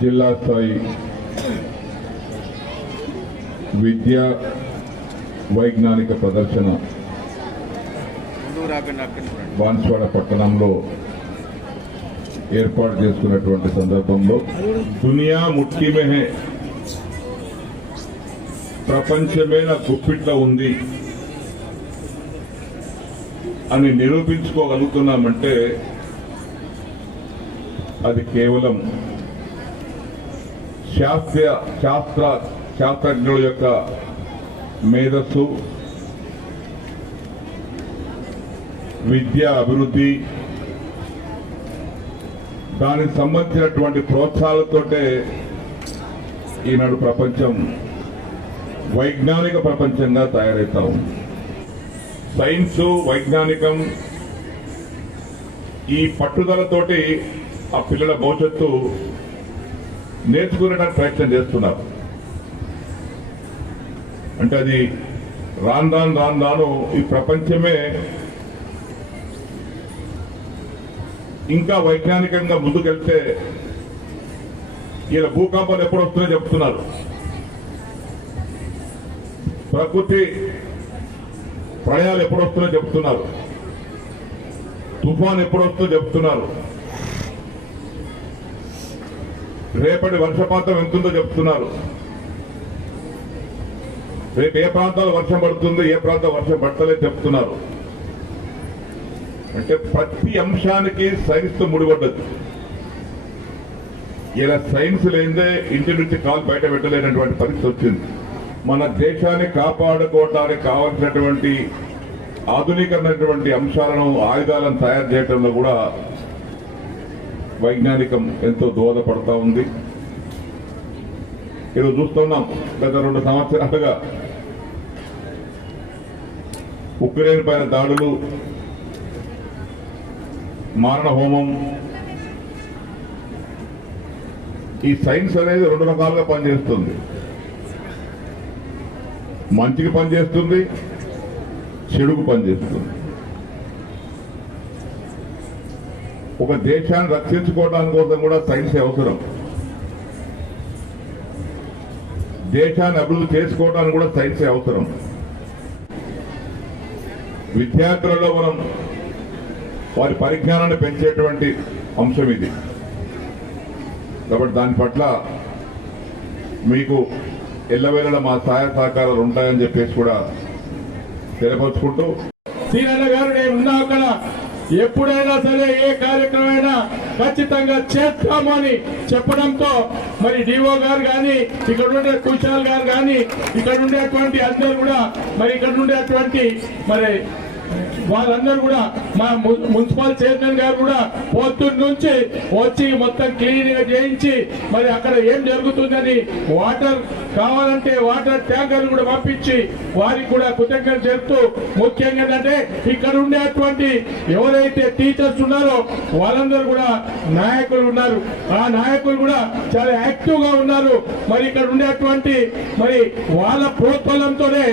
జిల్లా స్థాయి విద్యా వైజ్ఞానిక ప్రదర్శన బాన్స్వాడ పట్టణంలో ఏర్పాటు చేసుకున్నటువంటి సందర్భంలో దునియా ముట్కీ మే హై, ప్రపంచమే నా గుప్పిట్లో ఉంది అని నిరూపించుకోగలుగుతున్నామంటే అది కేవలం శాస్త్రజ్ఞుల యొక్క మేధస్సు, విద్యా అభివృద్ధి, దానికి సంబంధించినటువంటి ప్రోత్సాహాలతోటే ఈనాడు ప్రపంచం వైజ్ఞానిక ప్రపంచంగా తయారవుతా ఉంది. సైన్స్, వైజ్ఞానికం ఈ పట్టుదలతోటి ఆ పిల్లల భవిష్యత్తు నేర్చుకునేడానికి ప్రయత్నం చేస్తున్నారు. అంటే అది రాను ఈ ప్రపంచమే ఇంకా వైజ్ఞానికంగా ముందుకెళ్తే ఇలా భూకంపాలు ఎప్పుడు వస్తున్నాయో చెప్తున్నారు, ప్రకృతి ప్రళయాలు ఎప్పుడు వస్తున్నాయో చెప్తున్నారు, తుఫాన్ ఎప్పుడు వస్తుందో చెప్తున్నారు, రేపటి వర్షపాతం ఎంతుందో చెప్తున్నారు, రేపు ఏ ప్రాంతాల్లో వర్షం పడుతుందో ఏ ప్రాంతం వర్షం పడతలేదు చెప్తున్నారు. అంటే ప్రతి అంశానికి సైన్స్ తో ముడిపడ్డది. ఇలా సైన్స్ లేదే ఇంటి నుంచి కాలు బయట పెట్టలేనటువంటి పరిస్థితి వచ్చింది. మన దేశాన్ని కాపాడుకోవడానికి కావాల్సినటువంటి ఆధునికమైనటువంటి అంశాలను, ఆయుధాలను తయారు చేయడంలో కూడా వైజ్ఞానికం ఎంతో దోహదపడతా ఉంది. ఈరోజు చూస్తున్నాం, గత 2 సంవత్సరాలుగా ఉక్రెయిన్ పైన దాడులు, మారణ హోమం. ఈ సైన్స్ అనేది 2 రకాలుగా పనిచేస్తుంది. మంచికి పనిచేస్తుంది, చెడుకు పనిచేస్తుంది. ఒక దేశాన్ని రక్షించుకోవడానికి కోసం కూడా సైన్స్ అవసరం, దేశాన్ని అభివృద్ధి చేసుకోవడానికి కూడా సైన్స్ అవసరం. విద్యార్థులలో మనం వారి పరిజ్ఞానాన్ని పెంచేటువంటి అంశం ఇది. కాబట్టి దాని పట్ల మీకు ఎల్లవేళలా మా సహాయ సహకారాలు ఉంటాయని చెప్పేసి కూడా తెలియపరుచుకుంటూ, సీనన్న గారు నేను ఉన్నా అక్కడ ఎప్పుడైనా సరే ఏ కార్యక్రమైనా ఖచ్చితంగా చేస్తామని చెప్పడంతో మరి డిఓ గారు కానీ, ఇక్కడ ఉండే కుశాల్ గారు కానీ, ఇక్కడ ఉండేటువంటి అందరూ కూడా, మరి ఇక్కడ ఉండేటువంటి మరి వాళ్ళందరూ కూడా, మా మున్సిపల్ చైర్మన్ గారు కూడా పొద్దున్న నుంచి వచ్చి మొత్తం క్లీన్ గా చేయించి మరి అక్కడ ఏం జరుగుతుందని వాటర్ కావాలంటే వాటర్ ట్యాంకర్లు కూడా పంపించి వారికి కూడా కృతజ్ఞతలు చెప్తూ, ముఖ్యంగా ఏంటంటే ఇక్కడ ఉండేటువంటి ఎవరైతే టీచర్స్ ఉన్నారో వాళ్ళందరూ కూడా నాయకులు ఉన్నారు. ఆ నాయకులు కూడా చాలా యాక్టివ్ గా ఉన్నారు. మరి ఇక్కడ ఉండేటువంటి మరి వాళ్ళ ప్రోత్సాహంతోనే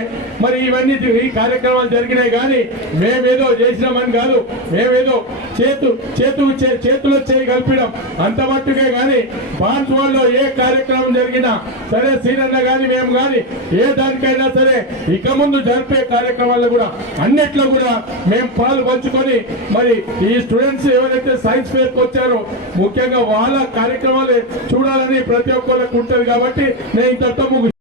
మరి ఇవన్నీ ఈ కార్యక్రమాలు జరిగినాయి. కానీ మేమేదో చేసినామని కాదు, మేమేదో చేతులు చేయి కలిపడం అంత మట్టుకే గాని బాన్స్వాడలో ఏ కార్యక్రమం జరిగినా సరే సీనన్న గాని మేము గాని ఏ దానికైనా సరే ఇక ముందు జరిపే కార్యక్రమాల్లో కూడా అన్నిట్లో కూడా మేము పాలు పంచుకొని మరి ఈ స్టూడెంట్స్ ఎవరైతే సైన్స్ ఫేర్ కి వచ్చారో ముఖ్యంగా వాళ్ళ కార్యక్రమాలు చూడాలని ప్రతి ఒక్కరికి ఉంటుంది కాబట్టి నేను ఇంతతో